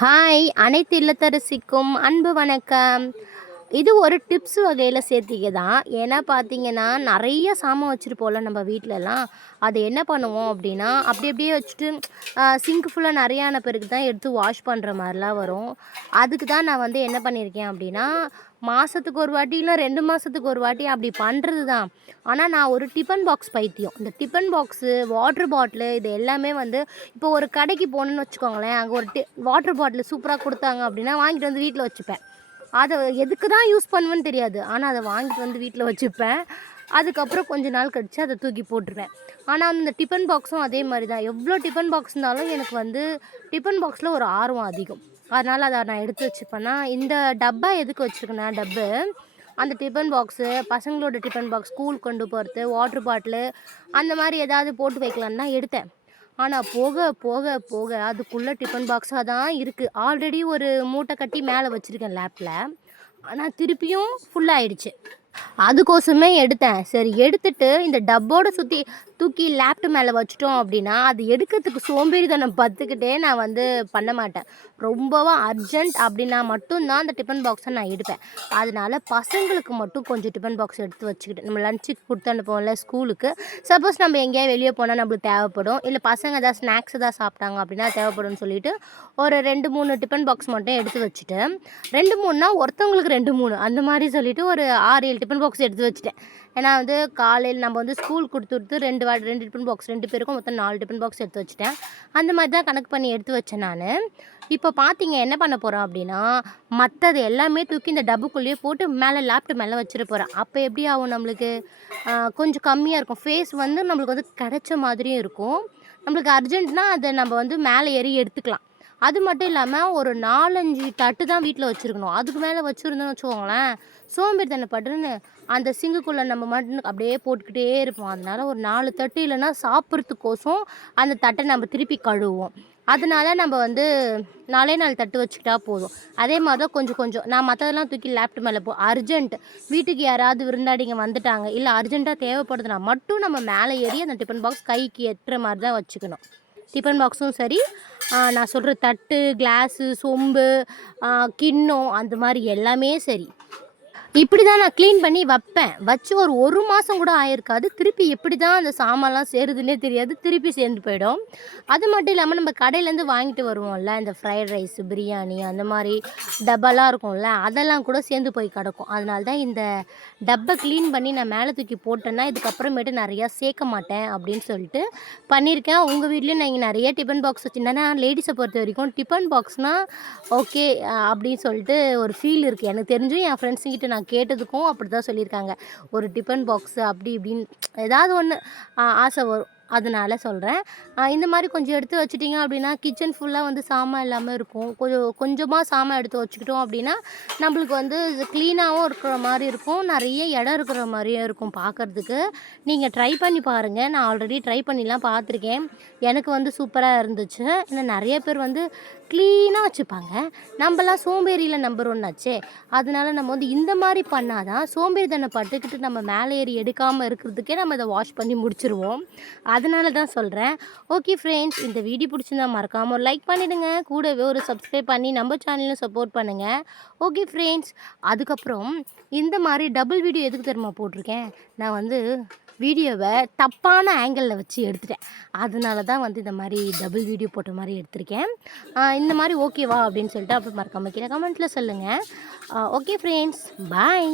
Hi அனைத்து இல்லத்தரசிக்கும் அன்பு வணக்கம். இது ஒரு டிப்ஸ் வகையில் சேர்த்திக்க தான் ஏன்னா பார்த்தீங்கன்னா நிறைய சாமான் வச்சுருப்போம்ல நம்ம வீட்டிலலாம் அது என்ன பண்ணுவோம் அப்படின்னா அப்படி அப்படியே வச்சுட்டு சிங்க் ஃபுல்லாக நிறையான பேருக்கு தான் எடுத்து வாஷ் பண்ணுற மாதிரிலாம் வரும். அதுக்கு தான் நான் வந்து என்ன பண்ணியிருக்கேன் அப்படின்னா மாதத்துக்கு ஒரு வாட்டி இல்லை ரெண்டு மாதத்துக்கு ஒரு வாட்டி அப்படி பண்ணுறது தான் ஆனால் நான் ஒரு டிஃபன் பாக்ஸ் பைத்தியம். இந்த டிஃபன் பாக்ஸு வாட்டர் பாட்டிலு இது எல்லாமே வந்து இப்போ ஒரு கடைக்கு போகணுன்னு வச்சுக்கோங்களேன் அங்கே ஒரு டி வாட்டர் பாட்டில் சூப்பராக கொடுத்தாங்க அப்படின்னா வாங்கிட்டு வந்து வீட்டில் வச்சுப்பேன். அதை எதுக்கு தான் யூஸ் பண்ணுவேன்னு தெரியாது. ஆனால் அதை வாங்கிட்டு வந்து வீட்டில் வச்சுப்பேன். அதுக்கப்புறம் கொஞ்ச நாள் கழித்து அதை தூக்கி போட்டுருவேன். ஆனால் அந்த டிஃபன் பாக்ஸும் அதே மாதிரி தான் எவ்வளோ டிஃபன் பாக்ஸ் இருந்தாலும் எனக்கு வந்து டிஃபன் பாக்ஸில் ஒரு ஆர்வம் அதிகம். அதனால் அதை நான் எடுத்து வச்சுப்பேன்னா இந்த டப்பா எதுக்கு வச்சுருக்கேன்னா டப்பு. அந்த டிஃபன் பாக்ஸு பசங்களோட டிஃபன் பாக்ஸ் ஸ்கூல் கொண்டு போகிறது வாட்ரு பாட்டிலு அந்த மாதிரி ஏதாவது போட்டு வைக்கலான்னு தான் எடுத்தேன். ஆனால் போக போக போக அதுக்குள்ளே டிஃபன் பாக்ஸாக தான் இருக்குது ஆல்ரெடி ஒரு மூட்டை கட்டி மேலே வச்சுருக்கேன் லேப்பில் ஆனால் திருப்பியும் ஃபுல்லாகிடுச்சு அதுக்கோசமே எடுத்தேன். சரி எடுத்துட்டு இந்த டப்போட சுற்றி தூக்கி லேப்டாப் மேலே வச்சுட்டோம் அப்படின்னா அது எடுக்கிறதுக்கு சோம்பேறித்தனம் பத்துக்கிட்டே நான் வந்து பண்ண மாட்டேன். ரொம்பவும் அர்ஜென்ட் அப்படின்னா மட்டும்தான் அந்த டிஃபன் பாக்ஸை நான் எடுப்பேன். அதனால் பசங்களுக்கு மட்டும் கொஞ்சம் டிஃபன் பாக்ஸ் எடுத்து வச்சுக்கிட்டு நம்ம லஞ்சுக்கு கொடுத்து அனுப்புவோம்ல ஸ்கூலுக்கு சப்போஸ் நம்ம எங்கேயாவது வெளியே போனால் நம்மளுக்கு தேவைப்படும். இல்லை பசங்க ஏதாவது ஸ்நாக்ஸ் ஏதாவது சாப்பிட்டாங்க அப்படின்னா தேவைப்படும்னு சொல்லிட்டு ஒரு ரெண்டு மூணு டிஃபன் பாக்ஸ் மட்டும் எடுத்து வச்சுட்டு ரெண்டு மூணுனா ஒருத்தவங்களுக்கு ரெண்டு மூணு அந்த மாதிரி சொல்லிட்டு ஒரு ஆறு ஏழு டிஃபன் பாக்ஸ் எடுத்து வச்சுட்டேன். ஏன்னா வந்து காலையில் நம்ம வந்து ஸ்கூல் கொடுத்து கொடுத்து ரெண்டு வா ரெண்டு டிஃபன் பாக்ஸ் ரெண்டு பேருக்கும் மொத்தம் நாலு டிஃபன் பாக்ஸ் எடுத்து வச்சுட்டேன். அந்த மாதிரி தான் கணக்கு பண்ணி எடுத்து வச்சேன் நான். இப்போ பார்த்தீங்க என்ன பண்ண போகிறோம் அப்படின்னா மற்றது எல்லாமே தூக்கி இந்த டப்புக்குள்ளேயே போட்டு மேலே லேப்டாப் மேலே வச்சுட்டு போகிறேன் அப்போ எப்படி ஆகும் நம்மளுக்கு? கொஞ்சம் கம்மியாக இருக்கும். ஃபேஸ் வந்து நம்மளுக்கு வந்து கிடைச்ச மாதிரியும் இருக்கும். நம்மளுக்கு அர்ஜென்ட்னா அதை நம்ம வந்து மேலே ஏறி எடுத்துக்கலாம். அது மட்டும் இல்லாமல் ஒரு நாலஞ்சு தட்டு தான் வீட்டில் வச்சுருக்கணும். அதுக்கு மேலே வச்சுருந்தோம்னு வச்சுக்கோங்களேன் சோம்பேறித்தனை பட்டுன்னு அந்த சிங்குக்குள்ளே நம்ம மட்டும் அப்படியே போட்டுக்கிட்டே இருப்போம். அதனால ஒரு நாலு தட்டு இல்லைன்னா சாப்பிட்றதுக்கோசம் அந்த தட்டை நம்ம திருப்பி கழுவுவோம். அதனால நம்ம வந்து நாலே நாலு தட்டு வச்சுக்கிட்டா போதும். அதே மாதிரி தான் கொஞ்சம் கொஞ்சம் நான் மற்றதெல்லாம் தூக்கி லேப்டாப் மேலே போ அர்ஜென்ட் வீட்டுக்கு யாராவது விருந்தாடிங்க வந்துட்டாங்க இல்லை அர்ஜென்ட்டாக தேவைப்படுதுன்னா மட்டும் நம்ம மேலே ஏறி அந்த டிஃபன் பாக்ஸ் கைக்கு எட்டுற மாதிரி தான் வச்சுக்கணும். டிஃபன் பாக்ஸும் சரி. நான் சொல்கிற தட்டு கிளாஸு சொம்பு கிண்ணம் அந்த மாதிரி எல்லாமே சரி. இப்படி தான் நான் க்ளீன் பண்ணி வைப்பேன். வச்சு ஒரு ஒரு மாதம் கூட ஆயிருக்காது. திருப்பி எப்படி தான் அந்த சாமான்லாம் சேருதுன்னே தெரியாது. திருப்பி சேர்ந்து போயிடும். அது மட்டும் இல்லாமல் நம்ம கடையிலேருந்து வாங்கிட்டு வருவோம்ல இந்த ஃப்ரைட் ரைஸ் பிரியாணி அந்த மாதிரி டப்பாலாம் இருக்கும்ல அதெல்லாம் கூட சேர்ந்து போய் கிடக்கும். அதனால தான் இந்த டப்பை க்ளீன் பண்ணி நான் மேலே தூக்கி போட்டேன்னா இதுக்கப்புறமேட்டு நிறையா சேர்க்க மாட்டேன் அப்படின்னு சொல்லிட்டு பண்ணியிருக்கேன். உங்கள் வீட்லேயும் நான் இங்கே நிறைய டிஃபன் பாக்ஸ் வச்சுருந்தேன்னா லேடிஸை பொறுத்த வரைக்கும் டிஃபன் பாக்ஸ்னால் ஓகே அப்படின்னு சொல்லிட்டு ஒரு ஃபீல் இருக்குது எனக்கு தெரிஞ்சும் என் ஃப்ரெண்ட்ஸுங்கிட்ட நான் கேட்டதுக்கும் அப்படி தான் சொல்லியிருக்காங்க. ஒரு டிஃபன் பாக்ஸு அப்படி இப்படின்னு ஏதாவது ஒன்று ஆசை வரும். அதனால் சொல்கிறேன் இந்த மாதிரி கொஞ்சம் எடுத்து வச்சுட்டிங்க அப்படின்னா கிச்சன் ஃபுல்லாக வந்து சாமான் இல்லாமல் இருக்கும். கொஞ்சம் கொஞ்சமாக சாமான் எடுத்து வச்சுக்கிட்டோம் அப்படின்னா நம்மளுக்கு வந்து க்ளீனாகவும் இருக்கிற மாதிரி இருக்கும். நிறைய இடம் இருக்கிற மாதிரியும் இருக்கும் பார்க்குறதுக்கு நீங்கள் ட்ரை பண்ணி பாருங்கள் நான் ஆல்ரெடி ட்ரை பண்ணிலாம் பார்த்துருக்கேன். எனக்கு வந்து சூப்பராக இருந்துச்சு. இன்னும் நிறைய பேர் வந்து க்ளீனாக வச்சுப்பாங்க. நம்மலாம் சோம்பேறியில் நம்பர் ஒன்றாச்சே அதனால நம்ம வந்து இந்த மாதிரி பண்ணாதான் சோம்பேறித்தனம் பட்டுக்கிட்டு நம்ம மேலே ஏறி எடுக்காமல் இருக்கிறதுக்கே நம்ம இதை வாஷ் பண்ணி முடிச்சிருவோம். அதனால தான் சொல்கிறேன் ஓகே ஃப்ரெண்ட்ஸ் இந்த வீடியோ பிடிச்சிருந்தா மறக்காமல் ஒரு லைக் பண்ணிடுங்க. கூடவே ஒரு சப்ஸ்கிரைப் பண்ணி நம்ம சேனலையும் சப்போர்ட் பண்ணுங்கள் ஓகே ஃப்ரெண்ட்ஸ் அதுக்கப்புறம் இந்த மாதிரி டபுள் வீடியோ எதுக்கு தெரியுமா போட்டிருக்கேன்? நான் வந்து வீடியோவை தப்பான ஆங்கிளில் வச்சு எடுத்துட்டேன். அதனால தான் வந்து இந்த மாதிரி டபுள் வீடியோ போட்ட மாதிரி எடுத்திருக்கேன். இந்த மாதிரி ஓகேவா அப்படின்னு சொல்லிட்டு அப்புறம் மறக்காம கீழே கமெண்ட்டில் சொல்லுங்கள் ஓகே ஃப்ரெண்ட்ஸ் பாய்